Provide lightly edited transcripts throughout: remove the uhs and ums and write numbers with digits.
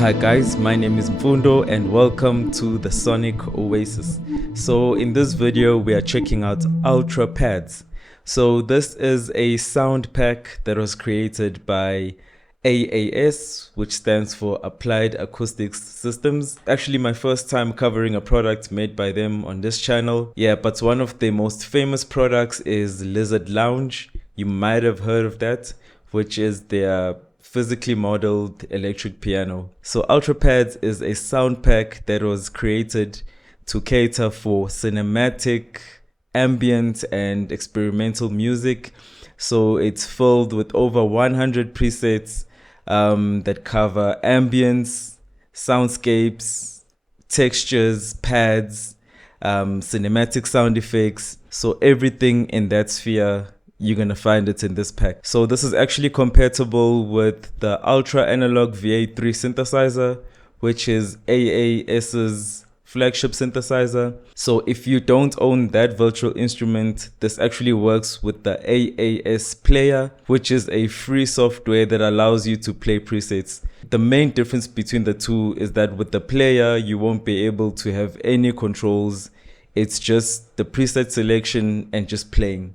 Hi guys, my name is Mfundo and welcome to the Sonic Oasis. So in this video we are checking out Ultra Pads. So this is a sound pack that was created by AAS, which stands for Applied Acoustics Systems. Actually my first time covering a product made by them on this channel. Yeah, but one of their most famous products is Lizard Lounge. You might have heard of that, which is their physically modeled electric piano. So Ultra Pads is a sound pack that was created to cater for cinematic, ambient and experimental music. So it's filled with over 100 presets that cover ambience, soundscapes, textures, pads, cinematic sound effects. So everything in that sphere, you're going to find it in this pack. So this is actually compatible with the Ultra Analog VA-3 synthesizer, which is AAS's flagship synthesizer. So if you don't own that virtual instrument, this actually works with the AAS Player, which is a free software that allows you to play presets. The main difference between the two is that with the Player, you won't be able to have any controls. It's just the preset selection and just playing,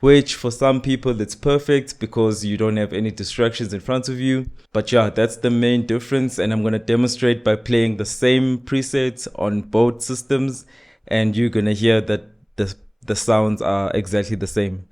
which for some people it's perfect because you don't have any distractions in front of you. But yeah, that's the main difference, and I'm going to demonstrate by playing the same presets on both systems, and you're going to hear that the sounds are exactly the same.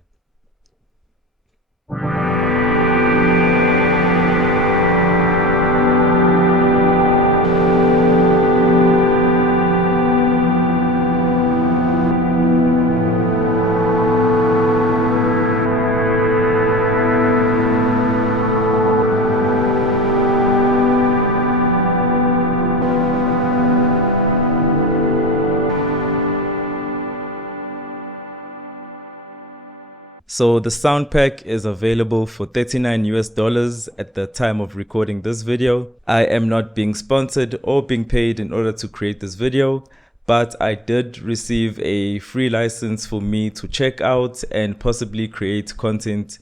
So the sound pack is available for $39 at the time of recording this video. I am not being sponsored or being paid in order to create this video, but I did receive a free license for me to check out and possibly create content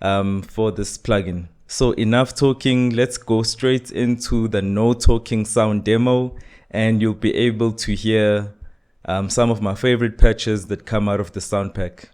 for this plugin. So enough talking, let's go straight into the no talking sound demo, and you'll be able to hear some of my favorite patches that come out of the sound pack.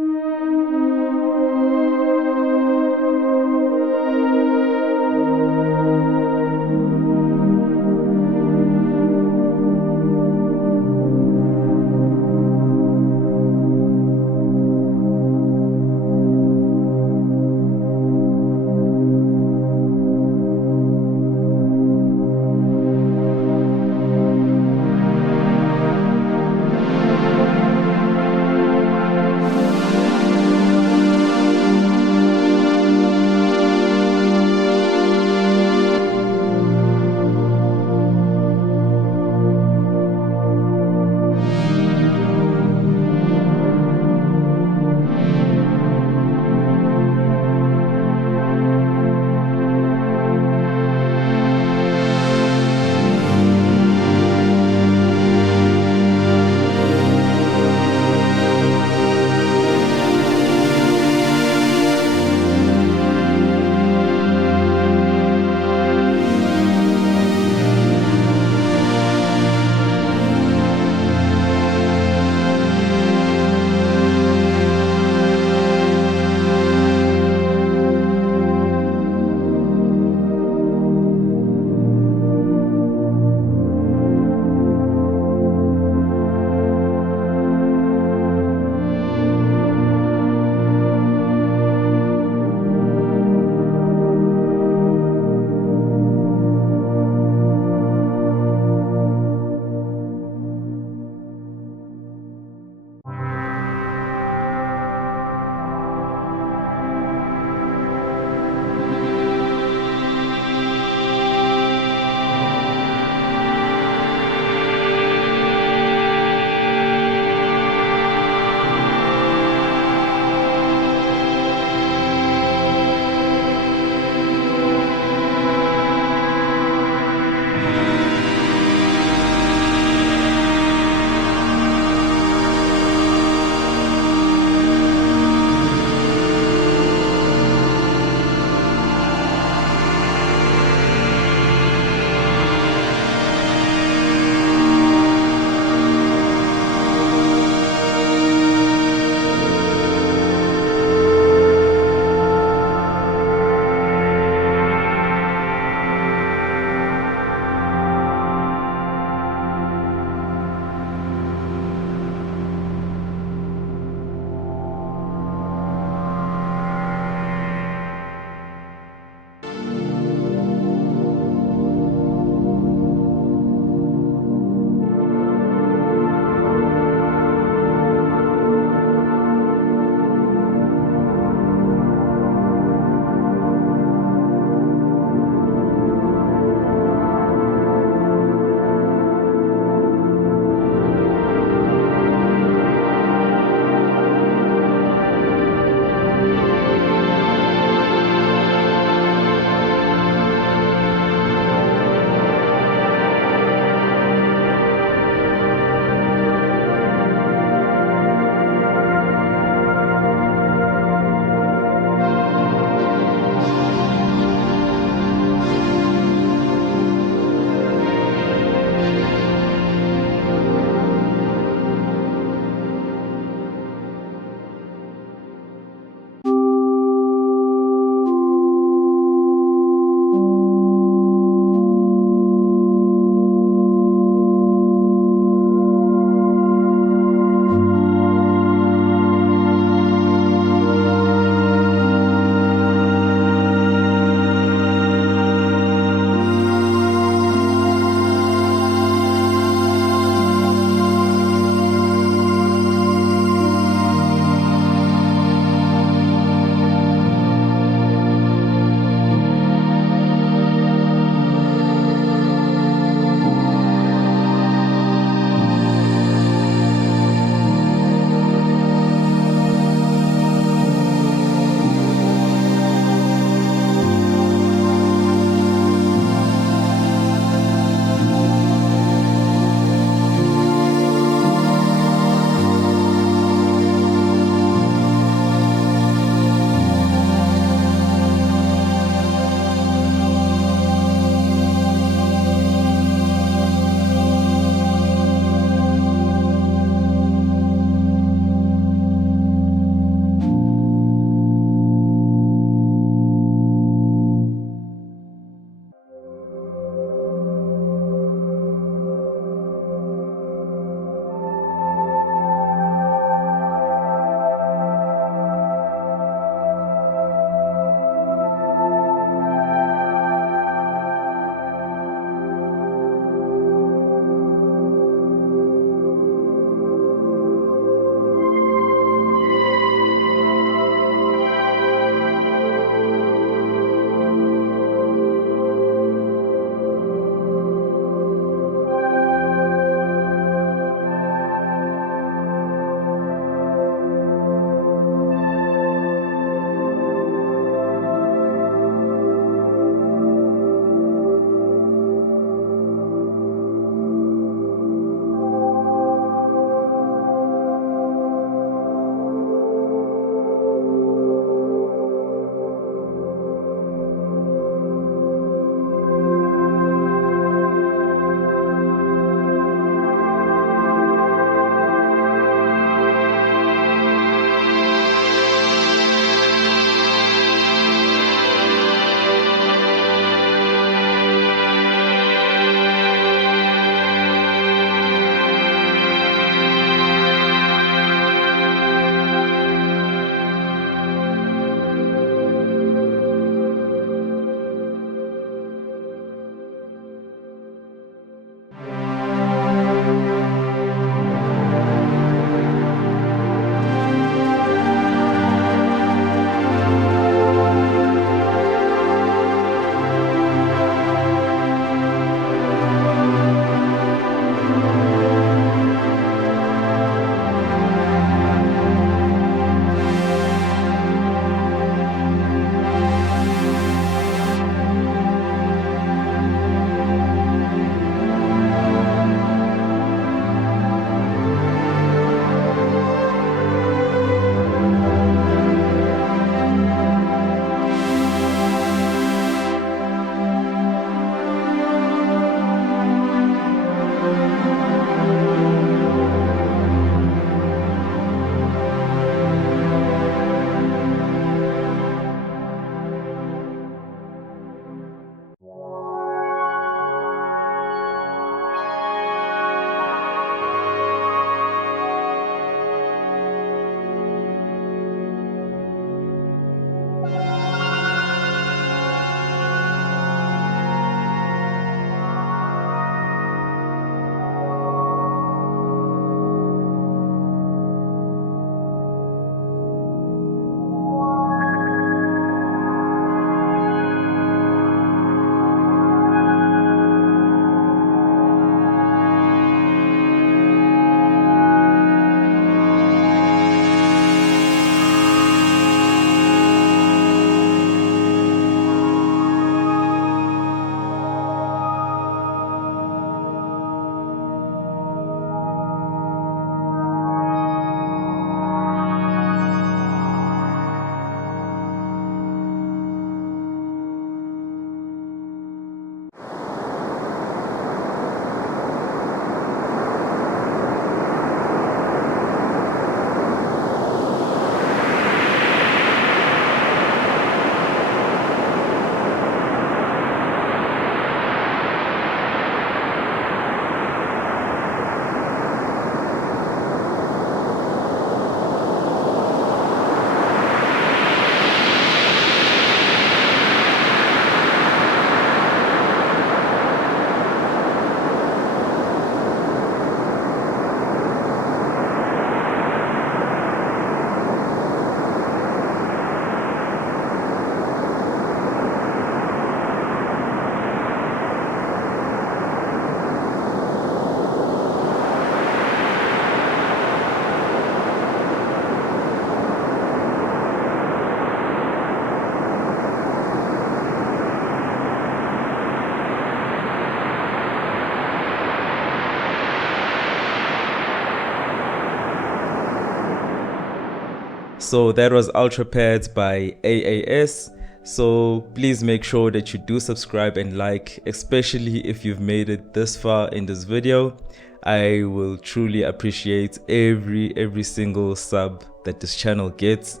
So that was Ultra Pads by AAS. So please make sure that you do subscribe and like, especially if you've made it this far in this video. I will truly appreciate every single sub that this channel gets.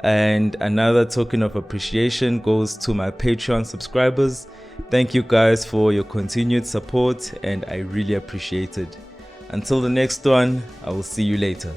And another token of appreciation goes to my Patreon subscribers. Thank you guys for your continued support, and I really appreciate it. Until the next one, I will see you later.